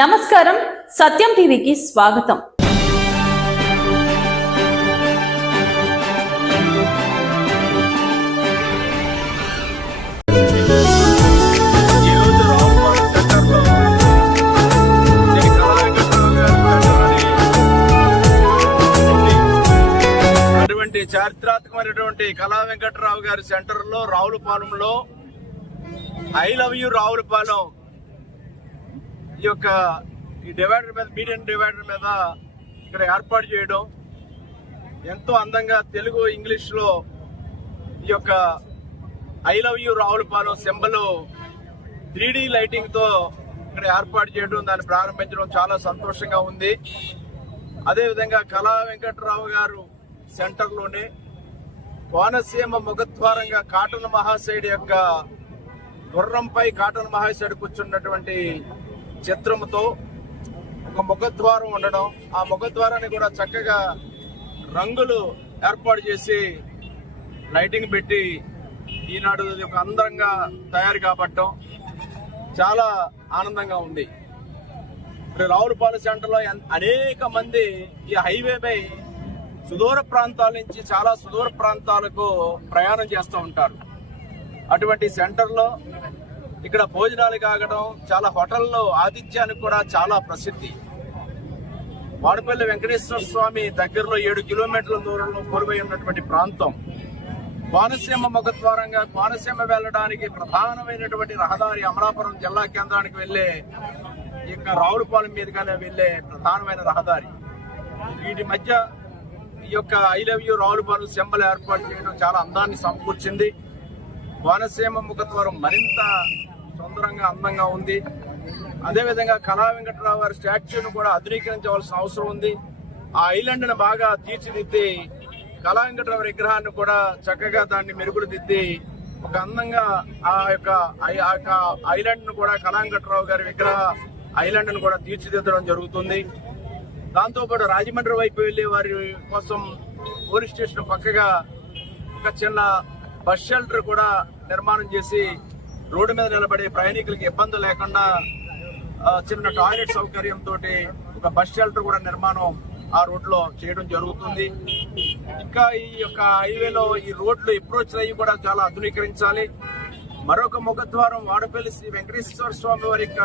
నమస్కారం. సత్యం టీవీకి స్వాగతం. అటువంటి చారిత్రాత్మకమైనటువంటి కళా వెంకటరావు గారి సెంటర్లో రావులపాలెంలో ఐ లవ్ యూ రావులపాలెం ఈ యొక్క ఈ డివైడర్ మీద మీడియం డివైడర్ మీద ఇక్కడ ఏర్పాటు చేయడం ఎంతో అందంగా తెలుగు ఇంగ్లీష్లో ఈ యొక్క I love you Ravulapalem symbol three D లైటింగ్తో ఇక్కడ ఏర్పాటు చేయడం దాన్ని ప్రారంభించడం చాలా సంతోషంగా ఉంది. అదేవిధంగా కళా వెంకట్రావు గారు సెంటర్లోనే కోనసీమ ముఖద్వారంగా కాటన్ మహాశయుడి యొక్క గుర్రంపై కాటన్ మహాశయుడు కూర్చున్నటువంటి చిత్రముతో ఒక ముఖద్వారం ఉండడం ఆ ముఖద్వారాన్ని కూడా చక్కగా రంగులు ఏర్పాటు చేసి లైటింగ్ పెట్టి ఈనాడు ఇది ఒక అందంగా తయారు కాబట్టం చాలా ఆనందంగా ఉంది. ఇప్పుడు రావులపాలెం సెంటర్లో అనేక మంది ఈ హైవేపై సుదూర ప్రాంతాల నుంచి చాలా సుదూర ప్రాంతాలకు ప్రయాణం చేస్తూ ఉంటారు. అటువంటి సెంటర్లో ఇక్కడ భోజనాలు కాగడం చాలా హోటల్లో ఆతిథ్యానికి కూడా చాలా ప్రసిద్ధి. వాడపల్లి వెంకటేశ్వర స్వామి దగ్గరలో ఏడు కిలోమీటర్ల దూరంలో కొలువై ఉన్నటువంటి ప్రాంతం. కోనసీమ ముఖద్వారంగా కోనసీమ వెళ్ళడానికి ప్రధానమైనటువంటి రహదారి అమలాపురం జిల్లా కేంద్రానికి వెళ్ళే ఇక రావులపాలెం మీదుగానే వెళ్ళే ప్రధానమైన రహదారి. వీటి మధ్య ఈ యొక్క I love you Ravulapalem symbol ఏర్పాటు చేయడం చాలా అందాన్ని సమకూర్చింది. కోనసీమ ముఖద్వారం మరింత సుందరంగా అందంగా ఉంది. అదేవిధంగా కళా వెంకటరావు గారి స్టాచ్యూను కూడా ఆధునీకరించవలసిన అవసరం ఉంది. ఆ ఐలాండ్ను బాగా తీర్చిదిద్ది కళా వెంకటరావు విగ్రహాన్ని కూడా చక్కగా దాన్ని మెరుగులు దిద్ది ఒక అందంగా ఆ యొక్క ఐ- ఆ యొక్క ఐలాండ్ను కూడా కళా వెంకటరావు గారి విగ్రహ ఐలాండ్ను కూడా తీర్చిదిద్దడం జరుగుతుంది. దాంతోపాటు రాజమండ్రి వైపు వెళ్ళే వారి కోసం పోలీస్ స్టేషన్ పక్కగా ఒక చిన్న బస్ షెల్టర్ కూడా నిర్మాణం చేసి రోడ్డు మీద నిలబడే ప్రయాణికులకు ఇబ్బంది లేకుండా చిన్న టాయిలెట్ సౌకర్యంతో ఒక బస్ షెల్టర్ కూడా నిర్మాణం ఆ రోడ్లో చేయడం జరుగుతుంది. ఇంకా ఈ యొక్క హైవేలో ఈ రోడ్లు అప్రోచ్ అయ్యి కూడా చాలా ఆధునీకరించాలి. మరొక ముఖద్వారం వాడపల్లి శ్రీ వెంకటేశ్వర స్వామి వారి యొక్క